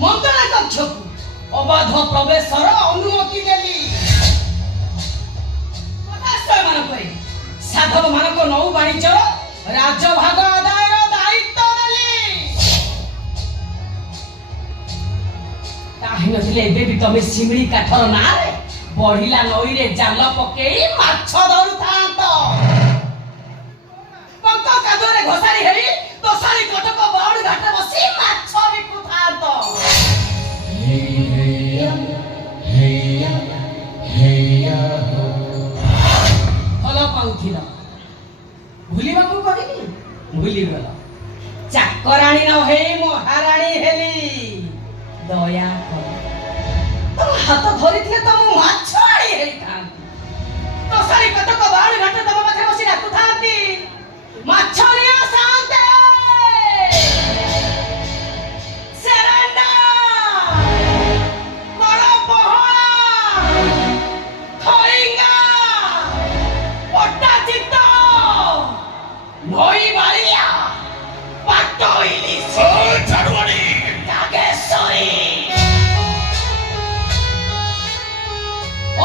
ମନ୍ତ୍ରଣା କକ୍ଷକୁ ଅବାଧ ପ୍ରବେଶର ଅନୁମତି ଦେଲି। ମାନଙ୍କରେ ସାଧବ ମାନଙ୍କ ନୌ ବାଣିଜ୍ୟର ରାଜଭାଗ ଆଦାୟର ଦାୟିତ୍ୱ ଦେଲି। କାହିଁ ନଥିଲେ ଏବେ ବି ତମେ ଶିମିଳି କାଠର ନାଁରେ ବଢିଲା ନଈରେ ଜାଲ ପକେଇ ମାଛ ଧରୁଥାନ୍ତ। ପଙ୍କ କାଦୁଅରେ ଘୋଷାରି ହେଇ ଦୋଷାରୀ କଟକ ବାଉଳି ଘାଟରେ ବସି ମାଛ ବିକୁଥାନ୍ତ। ଭଲ ପାଉଥିଲ, ଭୁଲିବାକୁ କହିନି, ଭୁଲିଗଲ। ଚାକରାଣୀ ନ ହେଇ ମହାରାଣୀ ହେଲି, ଦୟା କର। ତମ ହାତ ଧରିଥିଲେ ତ ମୁଁ ମାଛ ଆଣି ହେଇଥାନ୍ତି। ଦୋଷାରୀ କଟକ ବାଉଳି ଘାଟ ତମ ପାଖରେ ବସି ଡାକୁଥାନ୍ତି, ମାଛ ନିଅ ସାନ୍ତେ।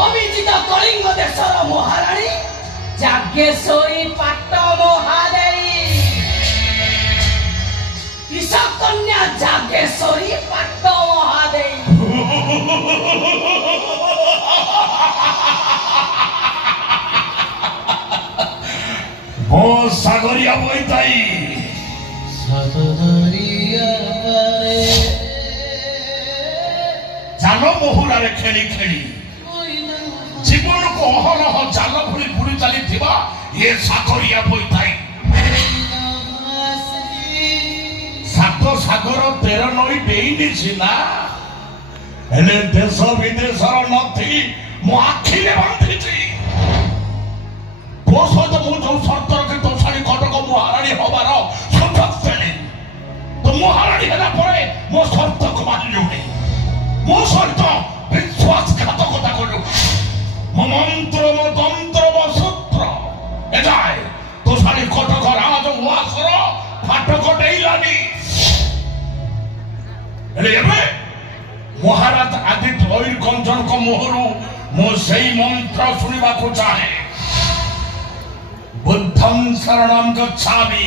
অভিজিত কলিঙ্গ দেশর মহারানী যাজ্ঞেশ্বরী পাট্ট মহাদেবী, কৃষকন্যা যাজ্ঞেশ্বরী পাট্ট মহাদেবী। ও সাগরিয়া বইতাই জাল মহুরারে খেলি খেলি জীবনକୁ ଅହରହ ଜାଲ ଭଳି ବୁଡ଼ି ଚାଲିଥିବା ଏ ସାଗରିଆ ବଇତାଇ। ସାତ ସାଗର 13 ନଈ ଡେଇନି ସିନା, ହେଲେ ଦେଶ ବିଦେଶର ନଥି ମୋ ଆଖିରେ ବାନ୍ଧିଛି। ତୋ ସହିତ ମୁଁ ଯୋଉ ସର୍ତ୍ତ ରଖି ଦୋଷାରୀ କଟକ ମହାରାଣୀ ହବାର ସୁଯୋଗ ଦେଲି, ତୁ ମହାରାଣୀ ହେଲା ପରେ ମୋ ସର୍ତ୍ତକୁ ମାନିଲୁନି, ମୋ ସହିତ ବିଶ୍ୱାସଘାତକତା କଲୁ। ମୋ ମନ୍ତ୍ର ମୋ ତନ୍ତ୍ର ମୋ ସୂତ୍ର ଏଯାଏ ଦୋଷାରୀ କଟକ ରାଜ ଉଆସର ଫାଟକ ଡେଇଲାନି। ହେଲେ ଏବେ ମହାରାଜ ଆଦିତ୍ୟ ଐରକଞ୍ଚନଙ୍କ ମୁହଁରୁ ମୁଁ ସେଇ ମନ୍ତ୍ର ଶୁଣିବାକୁ ଚାହେଁ। ବୁଦ୍ଧଂ ଶରଣଂ ଗଚ୍ଛାମି।